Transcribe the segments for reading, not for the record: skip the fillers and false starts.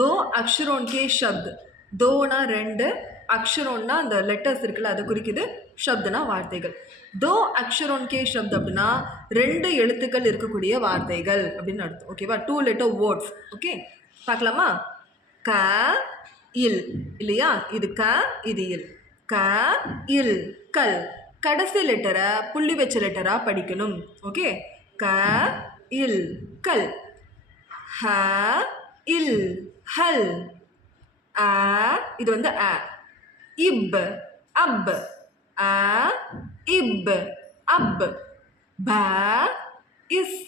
दो अक्षरों के शब्द दोना ரெண்டு அக்ஷரோன்னா அந்த லெட்டர்ஸ் இருக்குல்ல அதை குறிக்குது ஷப்துனா வார்த்தைகள் दो अक्षरों के शब्द அப்படின்னா ரெண்டு எழுத்துக்கள் இருக்கக்கூடிய வார்த்தைகள் அப்படின்னு அர்த்தம் ஓகேவா 2 letter words ஓகே பார்க்கலாமா க இல் இல்லையா இது க இது இல் க இல் கல் கடைசி லெட்டரை புள்ளி வச்ச லெட்டரா படிக்கணும் ஓகே க இல் கல் ஹ இல் ஹல் ஆ இது வந்து அ இப் அப் ஆ இப் அப் ப இஸ்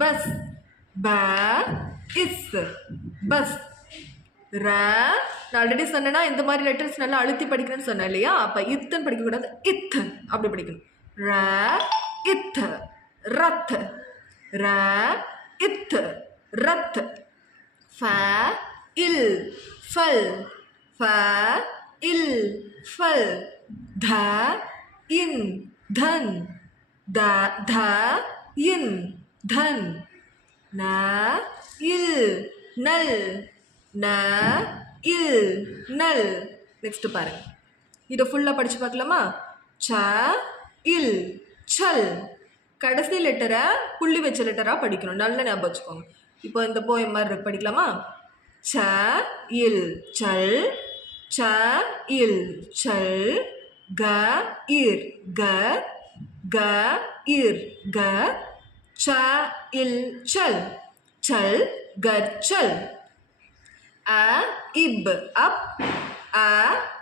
பஸ் ப இஸ் பஸ் ர நான் ஆல்ரெடி சொன்னேன்னா இந்த மாதிரி லெட்டர்ஸ் நல்லா அழுத்தி படிக்கணும்னு சொன்னேன் இல்லையா அப்போ இத்தன் படிக்கக்கூடாது இத் அப்படி படிக்கணும் ர இத் ரத் ர இத் ரத் ஃப இல் ஃபல் ஃப இல் ஃபல் த இன் தன் த த இன் தன் ந இல் நல் ந இல் நல் நெக்ஸ்ட் பாருங்க இதை ஃபுல்லாக படித்து பார்க்கலாமா ச இல் சல் கடைசி லெட்டரை புள்ளி வச்ச லெட்டராக படிக்கணும் நல்ல ஞாபகம் வச்சுக்கோங்க இப்போ இந்த போயம் மாதிரி படிக்கலாமா ச இல் சல் ச இல் சல் க இர் க க இர் க ச இல் சல் சல் Kachchal a ib up a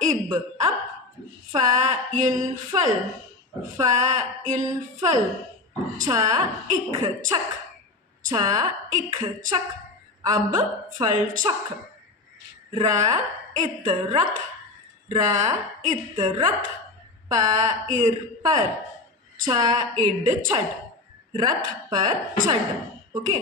ib up fa il fal fa il fal cha ik chak cha ik chak ab fal chak ra it rat ra it rat pa ir par cha id chad rat par chad okay